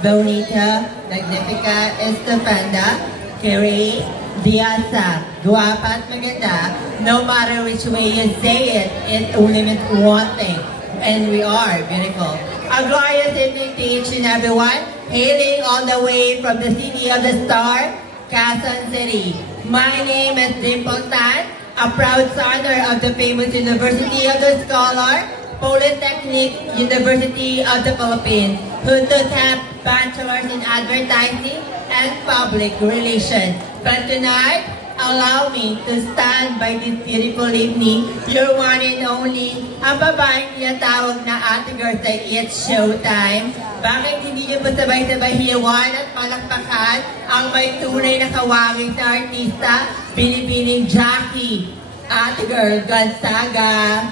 Bonita, Magnifica, Estefanda, Kiri, Diasa, guwapa at maganda. No matter which way you say it, it only means one thing. And we are beautiful. A glorious evening to each and everyone, hailing all the way from the city of the star, Quezon City. My name is Dimple Tan, a proud son of the famous University of the Scholar, Polytechnic University of the Philippines, who does have bachelors in advertising and public relations. But tonight, allow me to stand by this beautiful evening, your one and only, ang babaeng tinatawag na Ate Girl sa It's Showtime. Bakit hindi niyo ba sabay-sabay hiyawan at palakpakan ang may tunay na kawangin sa artista, Binibining Jackie, Ate Girl Gonzaga.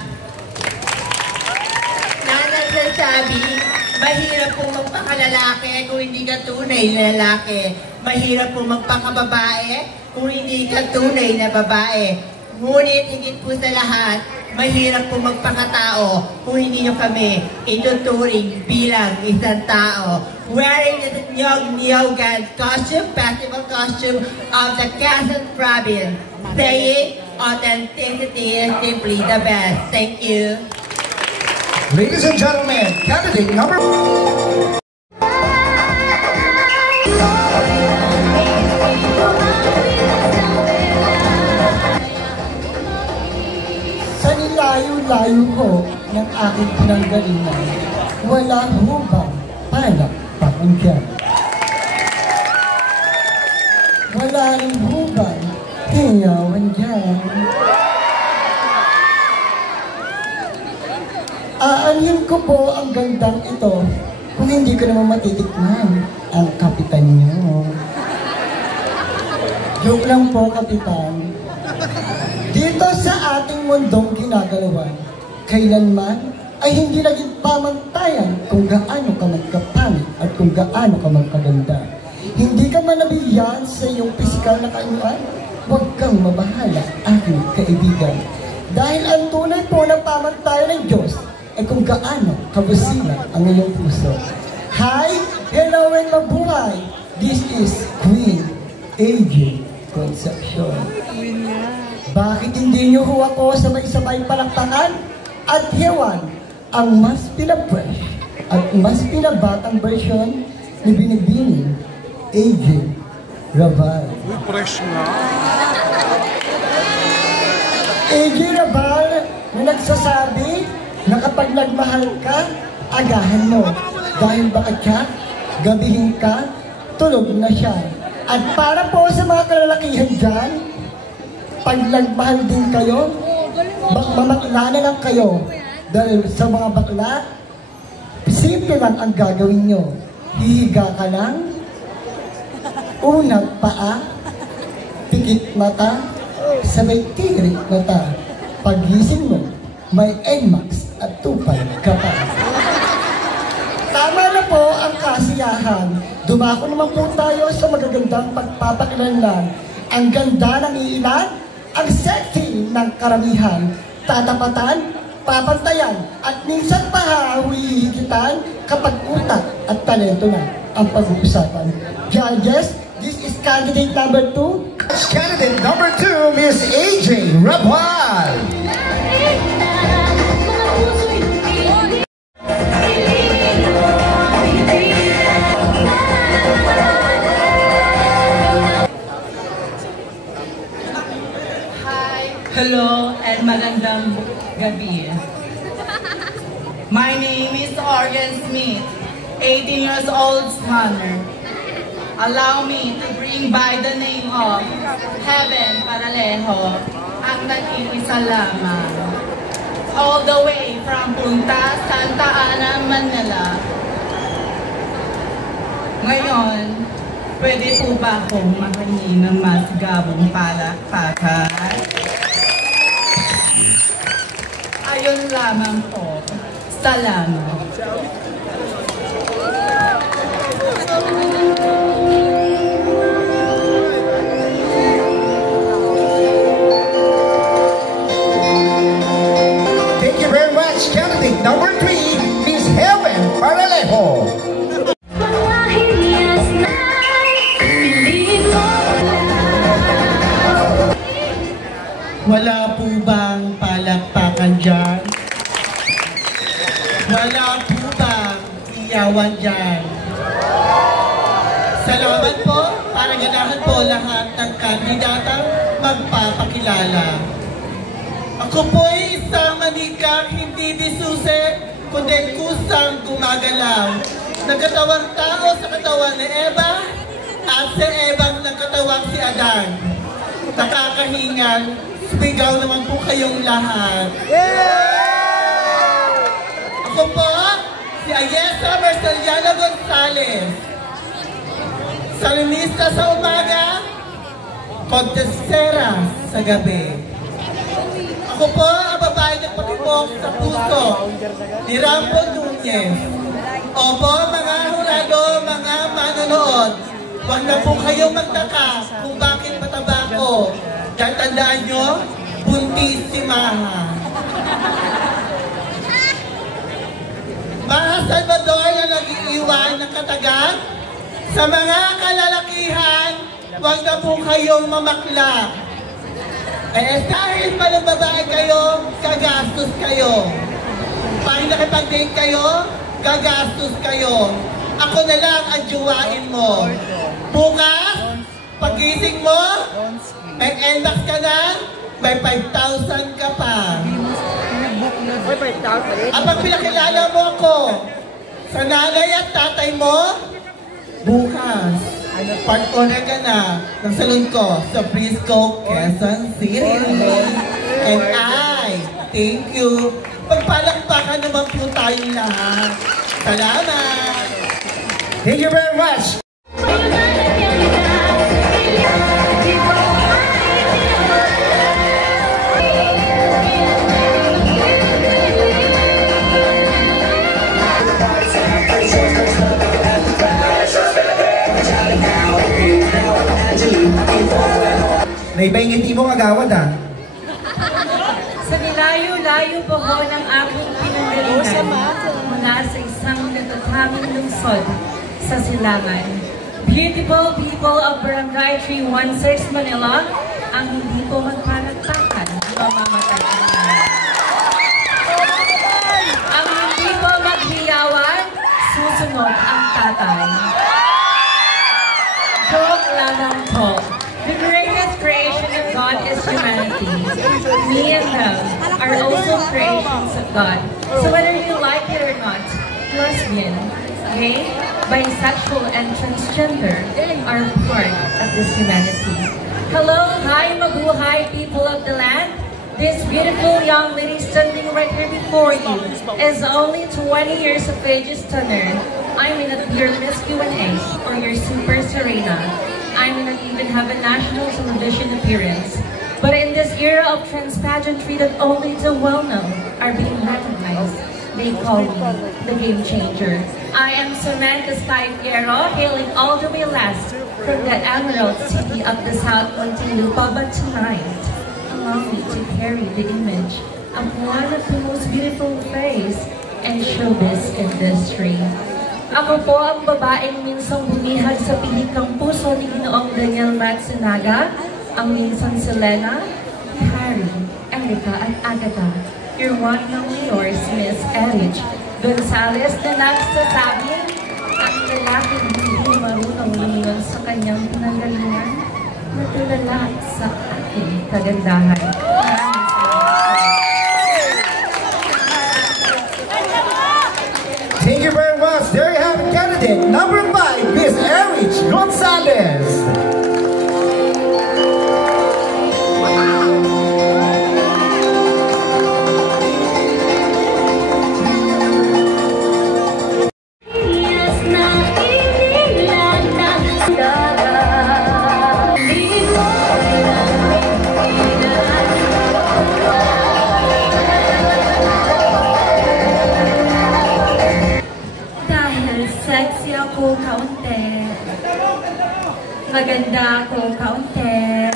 Nagsasabi, mahirap pong magpakalalaki kung hindi ka tunay na lalaki. Mahirap pong magpakababae kung hindi ka tunay na babae. Ngunit higit po sa lahat, mahirap pong magpakatao kung hindi nyo kami ituturing bilang isang tao. Wearing the Nyogan costume, festival costume of the Quezon Province, saying authenticity is simply the best. Thank you. Ladies and gentlemen, candidate number... Sa nilayo-layo ko ng aking pinanggalingan, wala hubang palakpakan dyan. Wala rin hubang hiyawan dyan. Aanhin ko po ang gandang ito kung hindi ko naman matitikman ang kapitan niyo. Joke lang po, kapitan. Dito sa ating mundong ginagalawan, kailanman ay hindi naging pamantayan kung gaano ka magkapangit at kung gaano ka magkaganda. Hindi ka man nabiyan sa iyong pisikal na kaanyuan, huwag kang mabahala, aking kaibigan. Dahil ang tunay po ng pamantayan ng Diyos ay kung gaano kabusina ang iyong puso. Hi! Hello and mabuhay! This is Queen AJ Concepcion. Bakit hindi niyo ho ako sabay-sabay palakpakan at hiyawan ang mas pinabresh at mas pinabatang version ni Binibining AJ Rabal? Uy, fresh nga! AJ Rabal na nagsasabi na kapag nagmahal ka, agahan mo. Dahil bakit siya, gabihin ka, tulog na siya. At para po sa mga kalalakihan dyan, pag nagmahal din kayo, mamakla na lang kayo. Dahil sa mga bakla, simple lang ang gagawin nyo. Hihiga ka lang, unang paa, pikit mata, sabay tirik mata. Pagising mo, may NMAX at tupay ka pa. Tama na po ang kasiyahan. Dumako naman po tayo sa magagandang pagpapakilanlan. Ang ganda ng iilan, ang sexy ng karamihan. Tatapatan, papantayan, at minsan pa huwihigitan kapag utak at talento na ang pag-uusapan. Judges, this is candidate number 2. Candidate number 2, Miss AJ Rabal. Hello and magandang gabi. My name is Organ Smith, 18 years old stunner. Allow me to bring by the name of Heaven Paralejo ang nag-iisa lamang. All the way from Punta Santa Ana, Manila. Ngayon, pwede po ba akong makahingi ng mas gabong palakpakan? Ayun lamang po. Salamat. Thank you very much. Candidate number 3, Miss Heaven Paralejo. everyone dyan. Salamat po para ganahan po lahat ng kandidatang magpapakilala. Ako po'y isang manikang hindi bisusi, kundi kusang gumagalaw. Nagkatawang tao sa katawan ni Eva at si Evang nagkatawang si Adan. Nakakahingal, sumigaw naman po kayong lahat. Ako po, si Ayesa Marceliana Gonzalez. Salinista sa umaga, kontestera sa gabi. Ako po ang babae ng patibok sa puso ni Rambo Nunez. Opo, mga hurado, mga manonood, huwag na po kayong magtaka kung bakit mataba ko. Dahil tandaan nyo, buntis si Maha. Maha Salvador na nag-iiwan ng katagang, sa mga kalalakihan, huwag na po kayong mamakla. Dahil palang babae kayo, gagastos kayo. Pag nakipag-date kayo, gagastos kayo. Ako na lang ang juwain mo. Bukas, pagising mo, may NMAX ka na, may 5,000 ka pa. Kapag pinakilala mo ako sa nanay at tatay mo, bukas, part-owner ka na ng salon ko sa Frisco, Quezon City. And I, thank you. Pagpalakpakan naman po tayong lahat. Salamat! Thank you very much. May ngiti mo agawad ah. Sa nilayo-layo po ho ng aking pinanggalingan mula sa isang natatanging lungsod sa Silangan. Beautiful people of Barangay 316 Manila, ang hindi po magpalagpakan, mamamatay ka na. Ang hindi po maghiyawan, susunod ang tatay. Joke lamang po. The greatest creation of God is humanity. Me and them are also creations of God. So whether you like it or not, lesbian, gay, bisexual, and transgender are part of this humanity. Hello, hi, mabuhay people of the land. This beautiful young lady standing right here before you is only 20 years of age stunner. I may not be your Miss Q&A or your Super Serena. I may not even have a national television appearance. But in this era of trans pageantry that only the well-known are being recognized, they call me the game changer. I am Samantha Sky Fierro, hailing all the way last from the Emerald City of the South Muntinlupa. But tonight, allow me to carry the image of one of the most beautiful face in showbiz industry. Ako po ang babaeng minsang bumihag sa pilikang puso ni Ginoong Daniel Matsunaga, ang minsang Selena, Harry, Erica at Agatha. Your one and only yours, Miss Erich Gonzalez, na nagsasabi ang lalaking hindi marunong lumingon sa kanyang pinanggalingan na tulala sa aking kagandahan. Thank you very much. There you have candidate number 5, Miss Erich Gonzalez. Sexy ako kaunti. Maganda ako kaunti.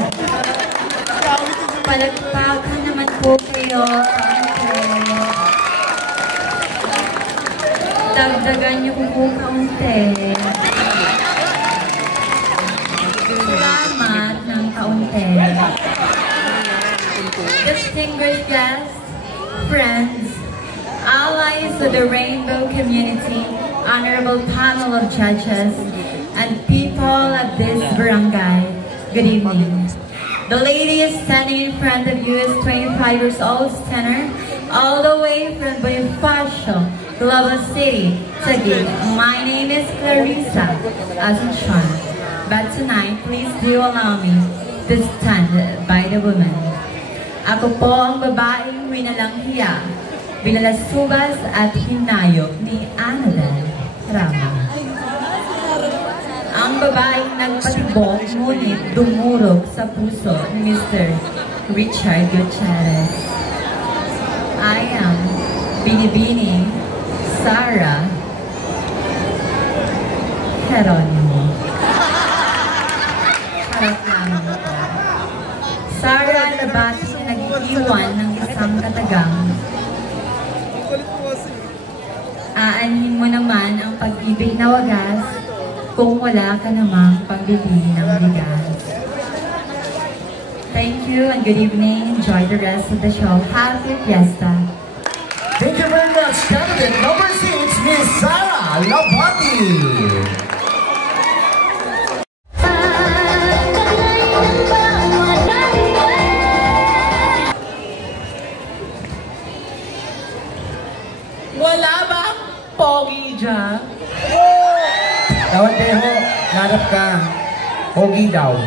Palagpakan naman po kayo kaunti. Dagdagan niyo po kaunti. Salamat ng kaunti. Distinguished guests, friends, allies of the rainbow community, honorable panel of judges, and people of this barangay, good evening. The lady standing in front of you is 25 years old, tenor, all the way from Bonifacio, Global City, Taguig. My name is Clarissa Asuncion, but tonight, please do allow me to stand by the woman. Ako po ang babaeng winalang hiya, binalasubas at hinayok ni Annabel Rama. Ang babaeng nagpatibok ngunit dumurog sa puso ni Mr. Richard Gutierrez. I am Binibini Sara Geronimo. Charot lamang ito. Sara Labati na nag-iwan ng isang katagang. Aanhin mo naman ang pag-ibig na wagas kung wala ka namang pagbili ng bigas. Thank you and good evening. Enjoy the rest of the show. Happy Fiesta. Thank you very much, candidate number 6, Miss Sara Labati. Wala bang pogi dyan? Tawad kayo ho, narap ka. Pogi daw.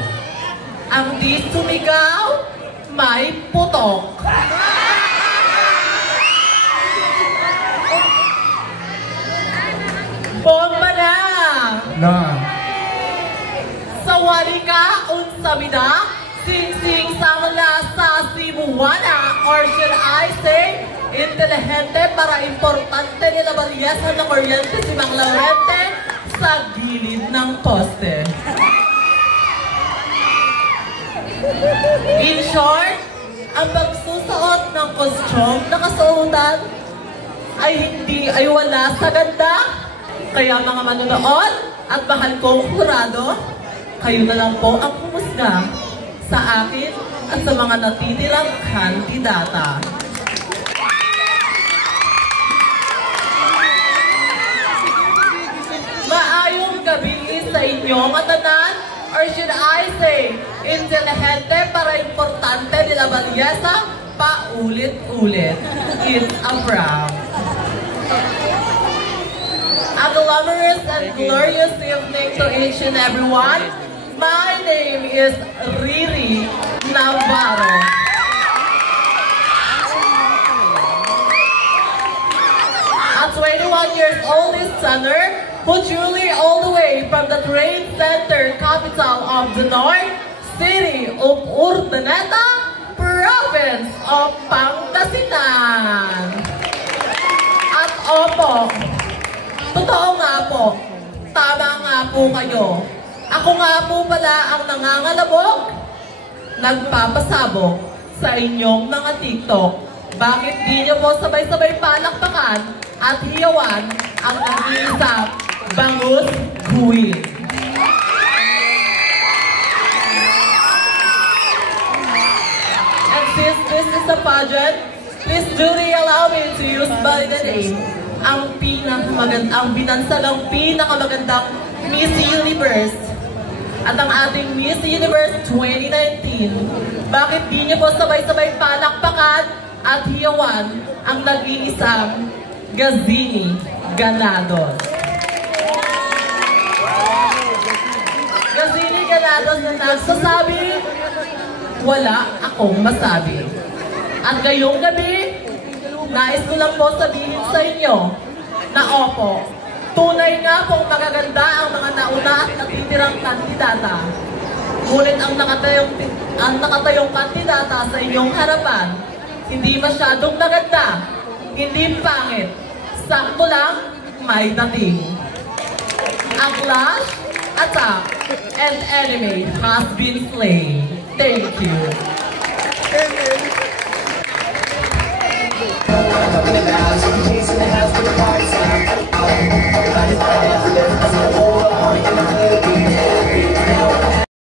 Ang di sumigaw, may putok. Bomba na! Na. Sa wali ka, unsamida, sing-sing sangla sa Cebuana, or should I say, intelihente para importante nila bariyasa ng kuryente si Mang Laurente sa gilid ng poste. In short, ang pagsusuot ng costume na kasuotan ay wala sa ganda. Kaya mga manonood at mahal kong kurado, kayo na lang po ang humusga sa akin at sa mga natitirang kandidata. Maayong gabi sa inyong matanan, or should I say, intelihente para importante nila Valiesa, paulit-ulit. It's a prank. A glamorous and glorious evening to each and everyone. My name is Riri Navarro. A 21 years old listener who truly all the way from the trade center capital of the North, City of Urdaneta, Province of Pangasinan. At opo, totoo nga po, tama nga po kayo. Ako nga po pala ang nangangalabog, nagpapasabog sa inyong mga TikTok. Bakit di niyo po sabay-sabay palakpakan at hiyawan ang nag-iisang bangus guwin? And since this is a pageant, please do allow me to use by the name ang binansagang pinakamagandang Miss Universe at ang ating Miss Universe 2019. Bakit di niyo po sabay-sabay palakpakan at hiyawan ang nag-iisang Gazini Ganados? Gazini Ganados na nagsasabi, wala akong masabi. At ngayong gabi, nais ko lang po sabihin sa inyo na opo, tunay nga pong magaganda ang mga nauna at natitirang kandidata. Ngunit ang nakatayong kandidata sa inyong harapan, hindi masyadong maganda, hindi pangit, sakto lang, may dating. A clash, attack, and enemy has been slain. Thank you. Up in the house, chasing the house with the party.